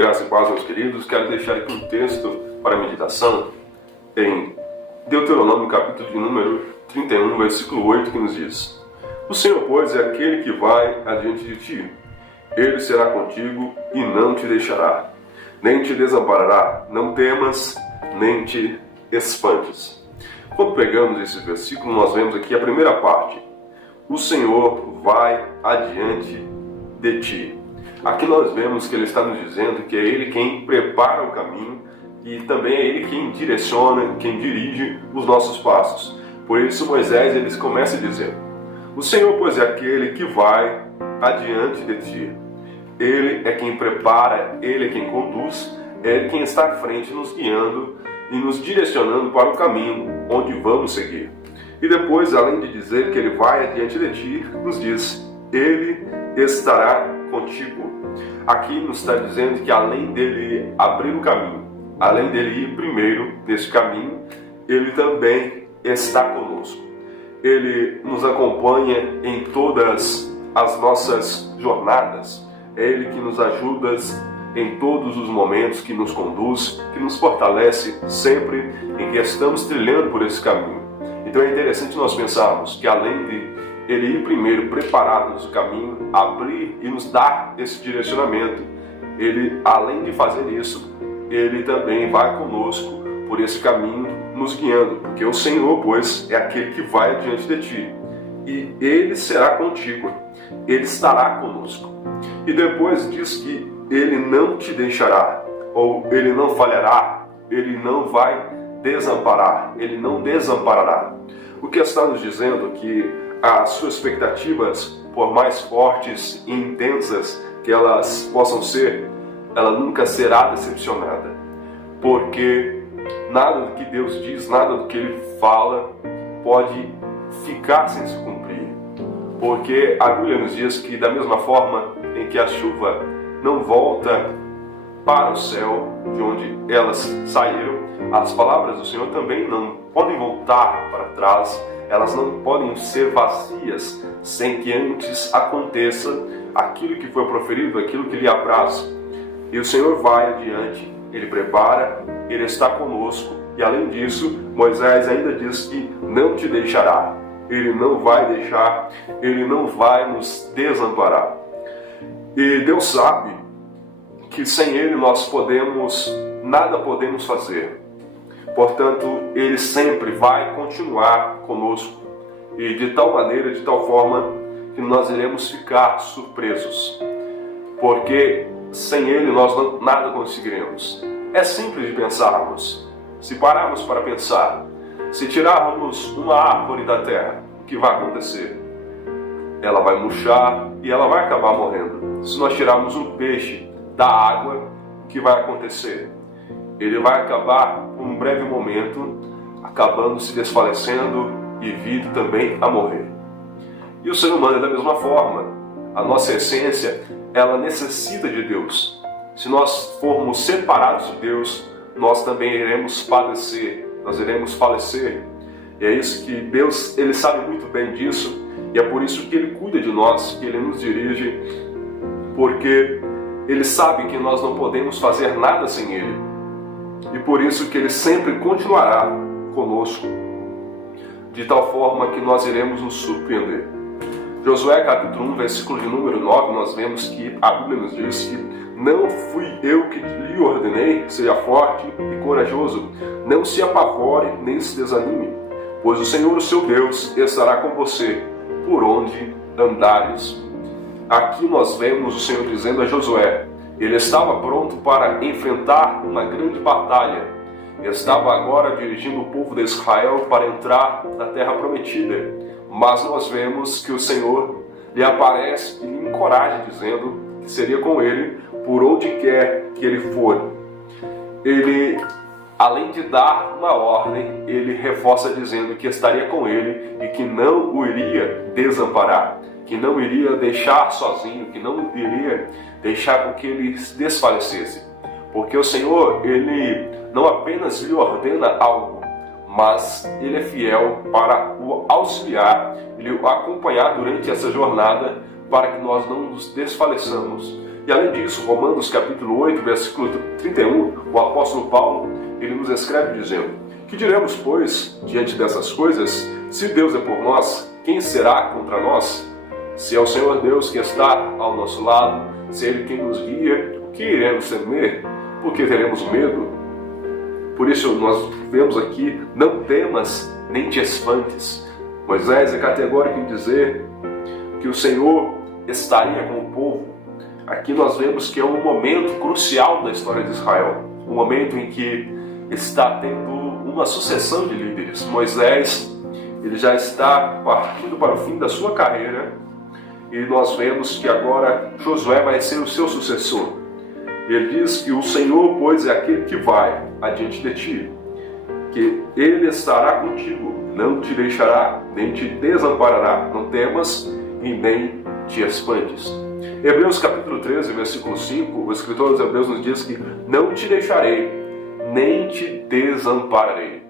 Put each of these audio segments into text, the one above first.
Graça e paz, meus queridos. Quero deixar aqui um texto para meditação em Deuteronômio, capítulo de número 31, versículo 8, que nos diz: O Senhor, pois, é aquele que vai adiante de ti. Ele será contigo e não te deixará, nem te desamparará. Não temas, nem te espantes. Quando pegamos esse versículo, nós vemos aqui a primeira parte. O Senhor vai adiante de ti. Aqui nós vemos que ele está nos dizendo que é ele quem prepara o caminho e também é ele quem direciona, quem dirige os nossos passos. Por isso Moisés ele começa dizendo: O Senhor, pois, é aquele que vai adiante de ti. Ele é quem prepara, ele é quem conduz, é ele quem está à frente nos guiando e nos direcionando para o caminho onde vamos seguir. E depois, além de dizer que ele vai adiante de ti, nos diz: ele estará contigo. Aqui nos está dizendo que além dele abrir o caminho, além dele ir primeiro nesse caminho, ele também está conosco. Ele nos acompanha em todas as nossas jornadas. É ele que nos ajuda em todos os momentos, que nos conduz, que nos fortalece sempre em que estamos trilhando por esse caminho. Então é interessante nós pensarmos que além de ele ir primeiro preparar-nos o caminho, abrir e nos dar esse direcionamento, ele, além de fazer isso, ele também vai conosco por esse caminho, nos guiando, porque o Senhor, pois, é aquele que vai adiante de ti, e ele será contigo, ele estará conosco. E depois diz que ele não te deixará, ou ele não falhará, ele não vai desamparar, ele não desamparará. O que está nos dizendo que as suas expectativas, por mais fortes e intensas que elas possam ser, ela nunca será decepcionada, porque nada do que Deus diz, nada do que Ele fala pode ficar sem se cumprir, porque a Bíblia nos diz que da mesma forma em que a chuva não volta para o céu de onde elas saíram, as palavras do Senhor também não podem voltar para trás. Elas não podem ser vazias sem que antes aconteça aquilo que foi proferido, aquilo que lhe apraz. E o Senhor vai adiante, Ele prepara, Ele está conosco. E além disso, Moisés ainda diz que não te deixará. Ele não vai deixar, Ele não vai nos desamparar. E Deus sabe que sem Ele nós nada podemos fazer. Portanto, Ele sempre vai continuar conosco, e de tal maneira, de tal forma, que nós iremos ficar surpresos, porque sem Ele nós nada conseguiremos. É simples de pensarmos. Se pararmos para pensar, se tirarmos uma árvore da terra, o que vai acontecer? Ela vai murchar e ela vai acabar morrendo. Se nós tirarmos um peixe da água, o que vai acontecer? Ele vai acabar por um breve momento, acabando se desfalecendo e vindo também a morrer. E o ser humano é da mesma forma. A nossa essência, ela necessita de Deus. Se nós formos separados de Deus, nós também iremos padecer, nós iremos falecer. E é isso que Deus, Ele sabe muito bem disso, e é por isso que Ele cuida de nós, que Ele nos dirige, porque Ele sabe que nós não podemos fazer nada sem Ele. E por isso que Ele sempre continuará conosco, de tal forma que nós iremos nos surpreender. Josué capítulo 1, versículo de número 9, nós vemos que a Bíblia nos diz que não fui eu que lhe ordenei, seja forte e corajoso, não se apavore nem se desanime, pois o Senhor, o seu Deus, estará com você por onde andares. Aqui nós vemos o Senhor dizendo a Josué: ele estava pronto para enfrentar uma grande batalha. Estava agora dirigindo o povo de Israel para entrar na terra prometida. Mas nós vemos que o Senhor lhe aparece e lhe encoraja, dizendo que seria com ele por onde quer que ele for. Ele, além de dar uma ordem, ele reforça dizendo que estaria com ele e que não o iria desamparar, que não iria deixar sozinho, que não iria deixar com que ele se desfalecesse. Porque o Senhor, Ele não apenas lhe ordena algo, mas Ele é fiel para o auxiliar, Ele o acompanhar durante essa jornada, para que nós não nos desfaleçamos E além disso, Romanos capítulo 8, versículo 31, o apóstolo Paulo, ele nos escreve dizendo: que diremos, pois, diante dessas coisas? Se Deus é por nós, quem será contra nós? Se é o Senhor Deus que está ao nosso lado, se é Ele quem nos guia, o que iremos temer? Porque teremos medo? Por isso nós vemos aqui: não temas, nem te espantes. Moisés é categórico em dizer que o Senhor estaria com o povo. Aqui nós vemos que é um momento crucial da história de Israel, um momento em que está tendo uma sucessão de líderes. Moisés, ele já está partindo para o fim da sua carreira, e nós vemos que agora Josué vai ser o seu sucessor. Ele diz que o Senhor, pois, é aquele que vai adiante de ti, que Ele estará contigo, não te deixará, nem te desamparará, não temas e nem te espantes. Hebreus capítulo 13, versículo 5, o escritor dos Hebreus nos diz que não te deixarei, nem te desampararei.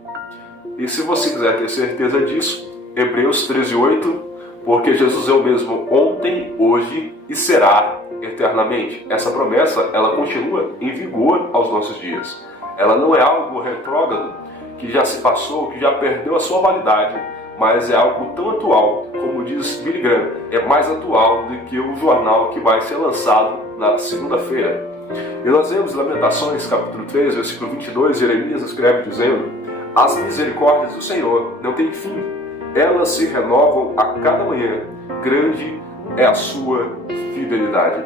E se você quiser ter certeza disso, Hebreus 13, 8, porque Jesus é o mesmo ontem, hoje e será eternamente. Essa promessa, ela continua em vigor aos nossos dias. Ela não é algo retrógrado, que já se passou, que já perdeu a sua validade, mas é algo tão atual, como diz Billy Graham, é mais atual do que o jornal que vai ser lançado na segunda-feira. E nós vemos Lamentações, capítulo 3, versículo 22, Jeremias escreve dizendo: as misericórdias do Senhor não têm fim, elas se renovam a cada manhã, grande é a sua fidelidade.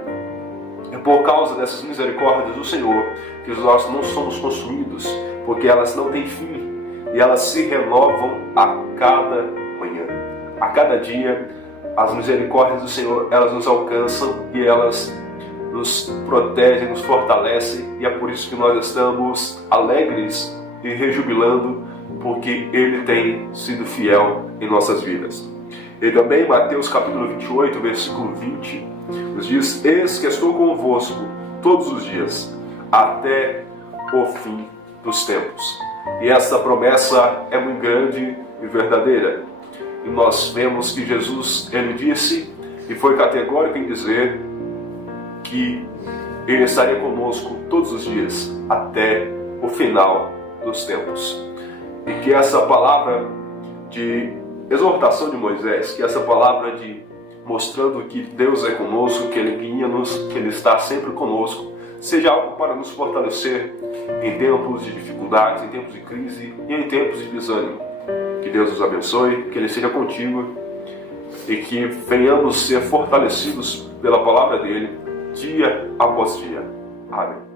É por causa dessas misericórdias do Senhor que nós não somos consumidos, porque elas não têm fim e elas se renovam a cada manhã. A cada dia, as misericórdias do Senhor, elas nos alcançam e elas nos protegem, nos fortalecem, e é por isso que nós estamos alegres e rejubilando, porque Ele tem sido fiel em nossas vidas. E também Mateus capítulo 28, versículo 20, nos diz: eis que estou convosco todos os dias, até o fim dos tempos. E essa promessa é muito grande e verdadeira. E nós vemos que Jesus, Ele disse, e foi categórico em dizer, que Ele estaria conosco todos os dias, até o final dos tempos. E que essa palavra de exortação de Moisés, que essa palavra de mostrando que Deus é conosco, que Ele guia-nos, que Ele está sempre conosco, seja algo para nos fortalecer em tempos de dificuldades, em tempos de crise e em tempos de desânimo. Que Deus nos abençoe, que Ele seja contigo e que venhamos ser fortalecidos pela palavra dEle dia após dia. Amém.